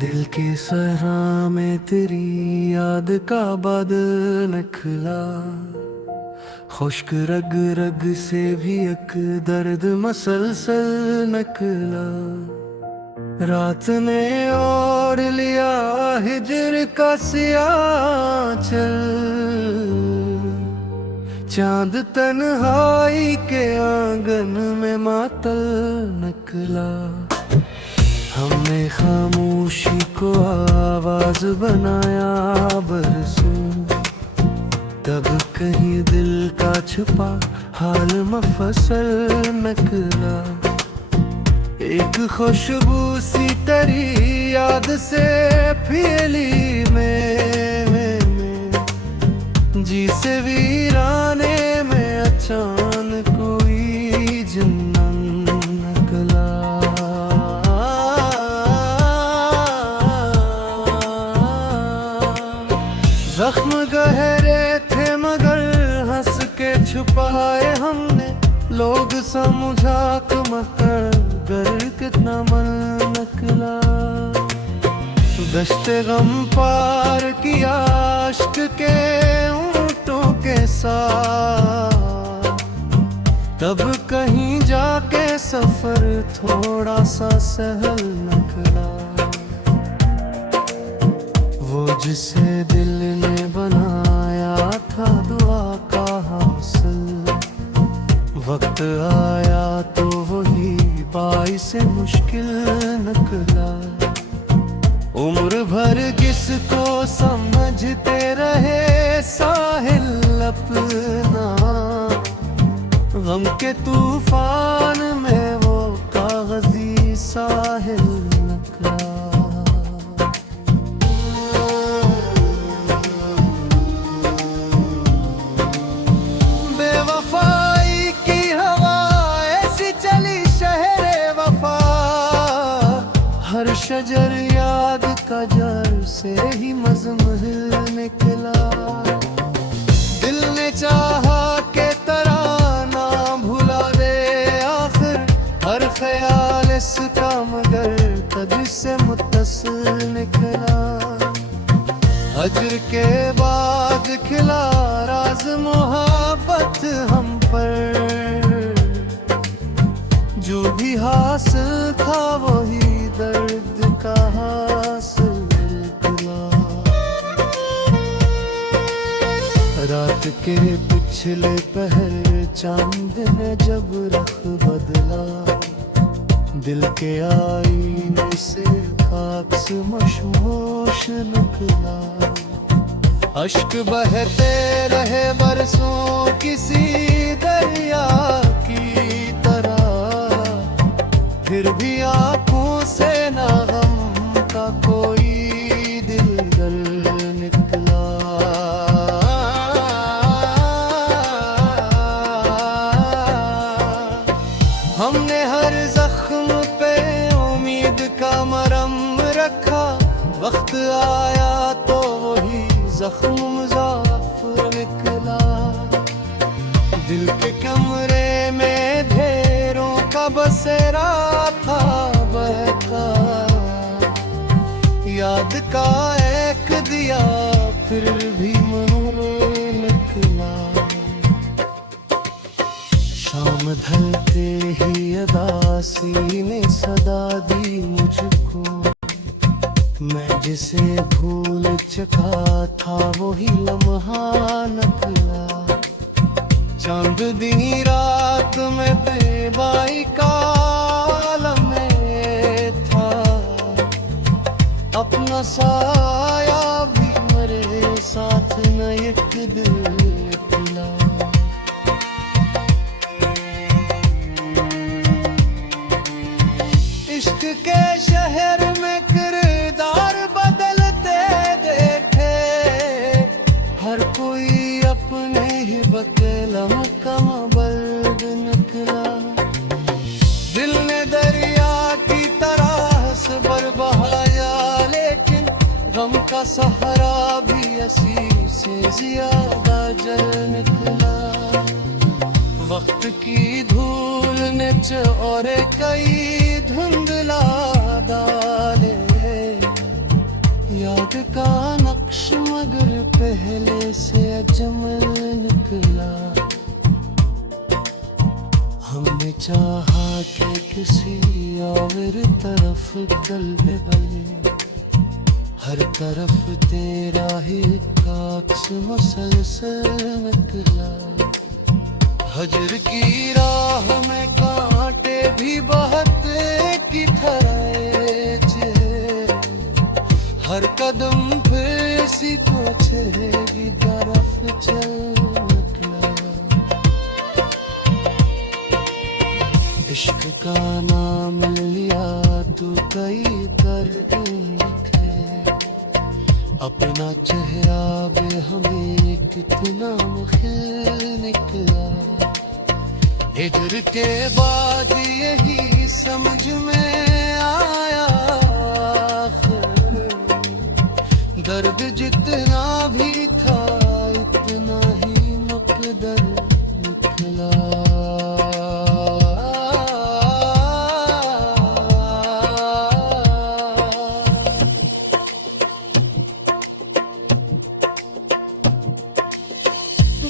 दिल के सहरा में तेरी याद का बादल निकला, खुश्क रग रग से भी एक दर्द मसलसल निकला। रात ने ओढ़ लिया हिजर का सियाह चल, चांद तन्हाई के आंगन में मातल निकला। हमने खामोशी को आवाज बनाया बरसों, तब कहीं दिल का छुपा हाल मफसल निकला। एक खुशबू सी तेरी याद से फैली में जी से वीराने में अचानक कोई जन्नत निकला। जख्म गहरे थे मगर हंस के छुपाए हमने, लोग समझा कर कितना मन निकला। दश्ते गम पार किया अश्क के ऊंटों के साथ, तब कहीं जाके सफर थोड़ा सा सहल निकला। वो जिसे दिल ने बनाया था दुआ का हासिल, वक्त आया तो वही बाइस मुश्किल निकला। उम्र भर किसको समझते रहे साहिल अपना, गम के तूफान में वो कागजी साहिल निकला। बेवफाई की हवा ऐसी चली शहरे वफा, हर शजर याद का जड़ से ही मज़महल निकला। दिल ने चाहा के तराना भुला दे आखिर, हर ख्याल इसका मगर कद से मुत्तसिल निकला। हज्र के बाद खिला राज मोहब्बत हम पर, जो भी हासिल था वही दर्द का हासिल निकला। रात के पिछले पहर चांद ने जब रख बदला, दिल के आईने से खाक से मशहूश निकला। अश्क बहते रहे बरसों किसी दरिया की तरह, फिर भी आंखों से ना गम का कोई दिल निकला। हमने हर जख्म पे उम्मीद का मरहम रखा, वक्त आया तो वही जख्म मुज़ाफ़िर निकला। दिल के कमरे में ढेरों का बसेरा था बहका, याद का एक दिया फिर भी मन निकला। शाम ढलते ही अदासी ने सदा दी मुझको, मैं जिसे भूल चुका था वही लम्हा निकला। चांदनी रात में बेबाई का आलम में था, अपना साया भी मेरे साथ न एक दिल निकला। इश्क के शहर में किरदार बदलते देखे, हर कोई अपने ही बदलम कम बल्द निकला। दिल ने दरिया की तरह से बहाया, लेकिन गम का सहारा भी असी से ज्यादा जल निकला। वक्त की धूल सुपने च और कई धुंधला डाले, याद का नक्श मगर पहले से अजमल निकला। हमने चाहा कि किसी और तरफ कल्बे बने, हर तरफ तेरा ही अक्स मुसलसल निकला। हजर की राह में कांटे भी बहुत की तरह चे, हर कदम पे सी पहुंचेगी तरफ चल निकला। इश्क का नाम लिया तू कई दर्द लिखे, अपना चेहरा बे हमें कितना मुखिल निकला। हिजर के बाद यही समझ में आया, दर्द जितना भी था इतना ही मुकद्दर निकला।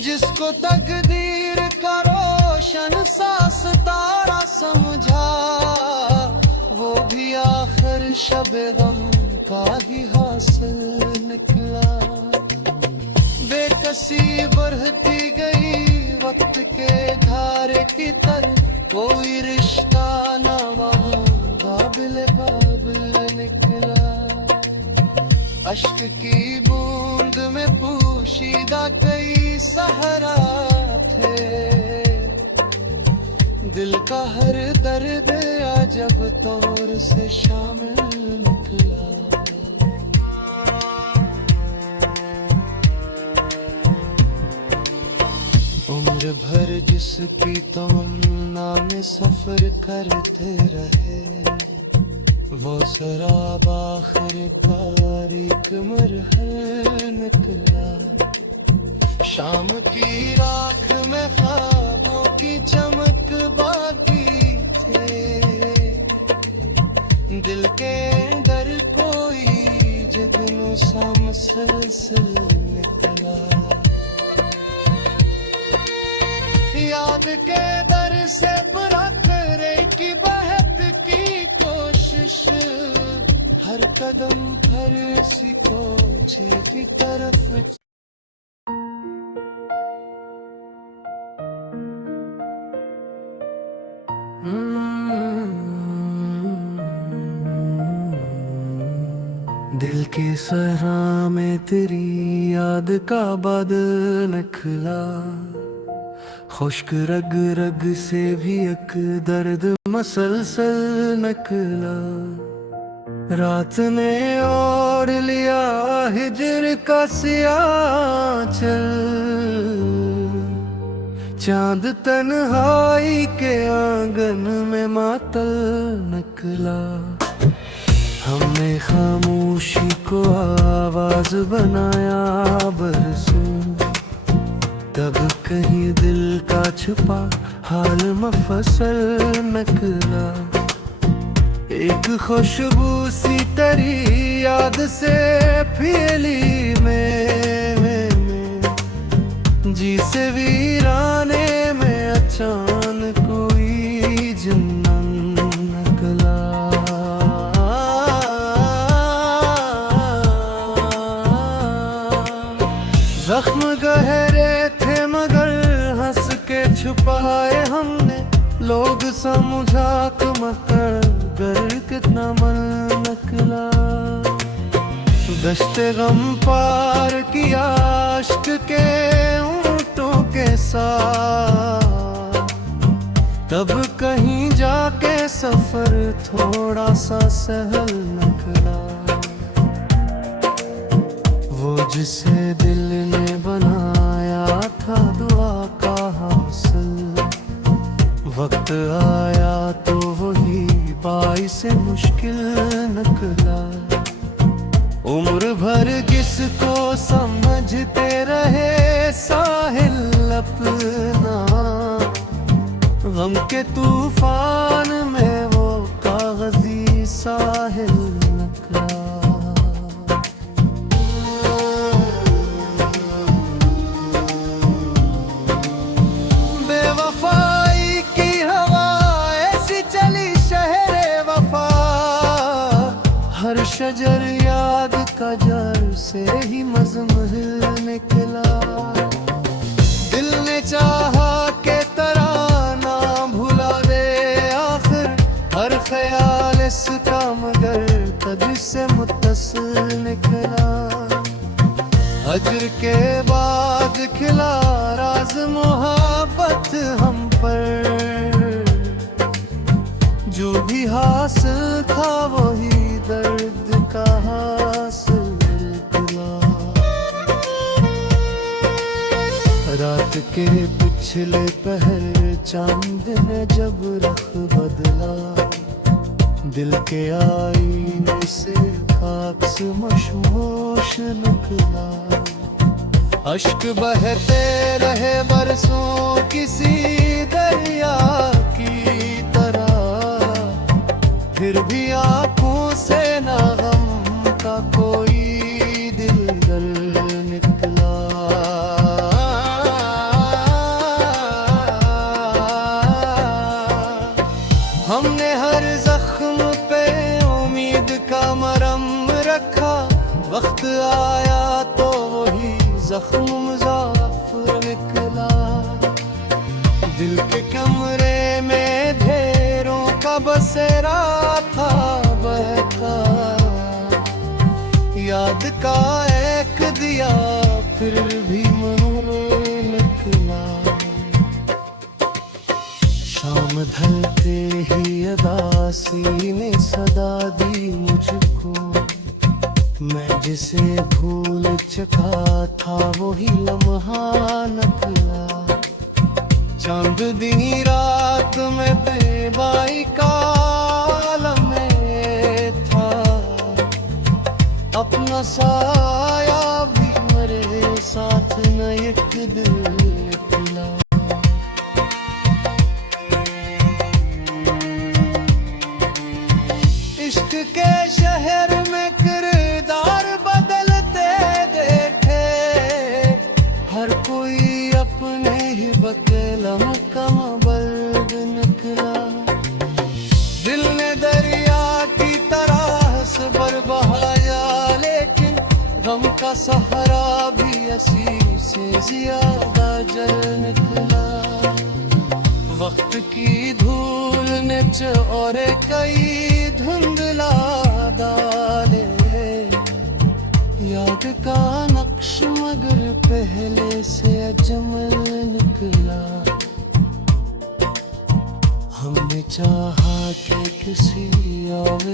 जिसको तकदीर का रोशन सा सितारा समझा, वो भी आखिर शब गम का ही हासिल निकला। बेकसी बढ़ती गई वक्त के धारे की तरह, कोई रिश्ता न वहाँ काबिल बाबिल निकला। अश्क की बूंद में पोशीदा कई सहरा थे, दिल का हर दर्द अजब तौर से शामिल निकला। उम्र भर जिसकी तमन्ना में सफर करते रहे, वो शराब आखिर तारीख मरहल निकला। शाम की राख में ख्वाबों की चमक बाकी थे, दिल के अंदर कोई जगनू सा मुसलसल निकला। याद के दर से बरकरे की बहत की कोशिश, हर कदम पर सी पहुंचे की तरफ। दिल के सहरा में तेरी याद का बादल निकला। खुश्क रग रग से भी एक दर्द मसलसल निकला। रात ने ओढ़ लिया हिजर का सियाह चल, चांद तन्हाई के आंगन में मातल निकला। हमने खामोशी को आवाज बनाया बरसों, तब कहीं दिल का छुपा हाल मफसल निकला। एक खुशबू सी तेरी याद से फैली में जी से वीराने में अचानक कोई जन्नत निकला। जख्म गहरे थे मगर हंस के छुपाए हमने, लोग समझा मगर कितना मन निकला। दश्ते गम पार किया अश्क के ऊंटों के साथ, तब कहीं जाके सफर थोड़ा सा सहल निकला। वो जिसे दिल ने बनाया था दुआ का हासिल, वक्त आया तो वही बाइस मुश्किल निकला। उम्र भर किसको समझते रहे साहिल अपना, गम गम के तूफान में वो कागजी साहिल निकला। बेवफाई की हवा ऐसी चली शहरे वफा, हर शजर याद का जड़ से ही मज़महल निकला। दिल ने चाहा के तराना भुला दे आखिर हर ख्याल इसका, मगर कद से मुत्तसिल निकला। हजर के बाद खिला राज मोहब्बत हम पर, जो भी हासिल था वही दर्द का हासिल निकला। रात के पिछले पहर चांद ने जब रख बदला, दिल के आईने से खाक मशमूश निकला। अश्क बहते रहे बरसों किसी दरिया की तरह, फिर भी आंखों से ना गम का कोई दिलदर निकला। हमने हर जख्म पे उम्मीद का मरहम रखा, वक्त आया तो वही जख्म मुज़ाफ़िर निकला। दिल के कमरे में ढेरों का बसेरा था बहका, याद का एक दिया फिर भी मन निकला। शाम ढलते ही अदासी ने सदा दी मुझको, मैं जिसे भूल चुका था वही लम्हा निकला। चांदनी रात में बेबाई का आलम में था, अपना साया भी मेरे साथ न एक दिल निकला। इश्क के शहर में किरदार बदलते देखे, हर कोई अपने ही बकेला कमबल्ब निकला। दिल ने दरिया की तरह से भर बहाया, लेकिन गम का सहारा भी असी से ज्यादा जल निकला। वक्त की धूल ने और कई धुंधला डाले, याद का नक्श मगर पहले से अजमल निकला। हमने चाहा कि किसी और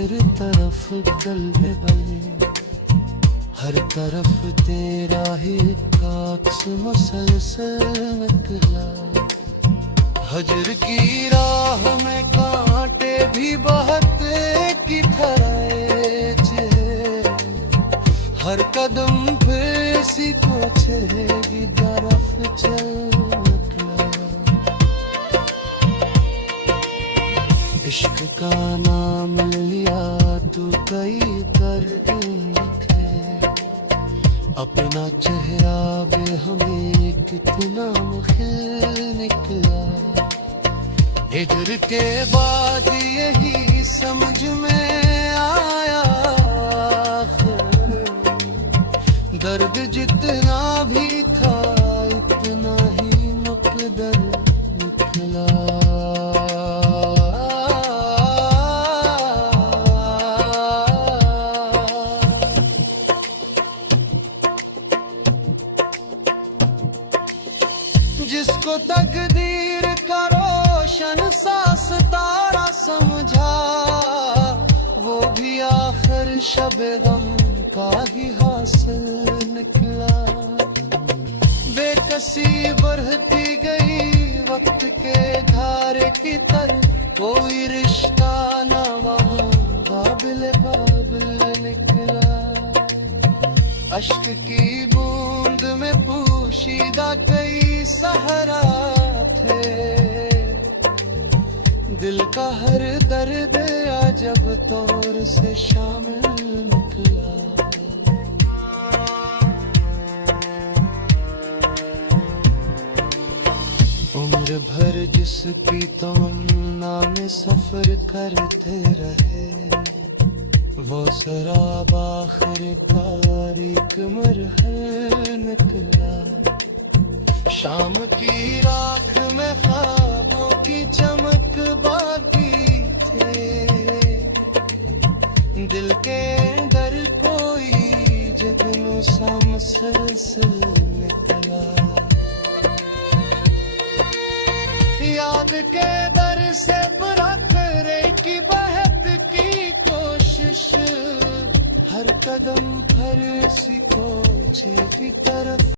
तरफ कल्बे बने, हर तरफ तेरा ही काक्स मसलसल निकला। हजर की राह में कांटे भी बहते की तरह चे, हर कदम पे सी पहुंचेगी तरफ चल निकला। इश्क का नाम लिया तू कई कर लिखे, अपना चेहरा बे हमें कितना मुखिल निकला। हिजर के बाद यही समझ में आया, दर्द जितना भी था इतना ही मुकद्दर निकला। जिसको तकदीर का रोशन सा सितारा समझा, वो भी आखिर शब गम का ही हासिल निकला। बेकसी बढ़ती गई वक्त के धारे की तरह, कोई रिश्ता न वहाँ काबिल निकला। अश्क की बूंद में पोशीदा कई सहरा थे, दिल का हर दर्द आ जब तौर से शामिल निकला। उम्र भर जिसकी तमन्ना में सफर करते रहे, वो शराब आखिर तारीख मरहल निकला। शाम की राख में ख्वाबों की चमक बाकी थे, दिल के अंदर कोई जगनू सा मुसलसल निकला। याद के दर से बुरा करे की बहत की कोशिश, हर कदम पर इसी को की तरफ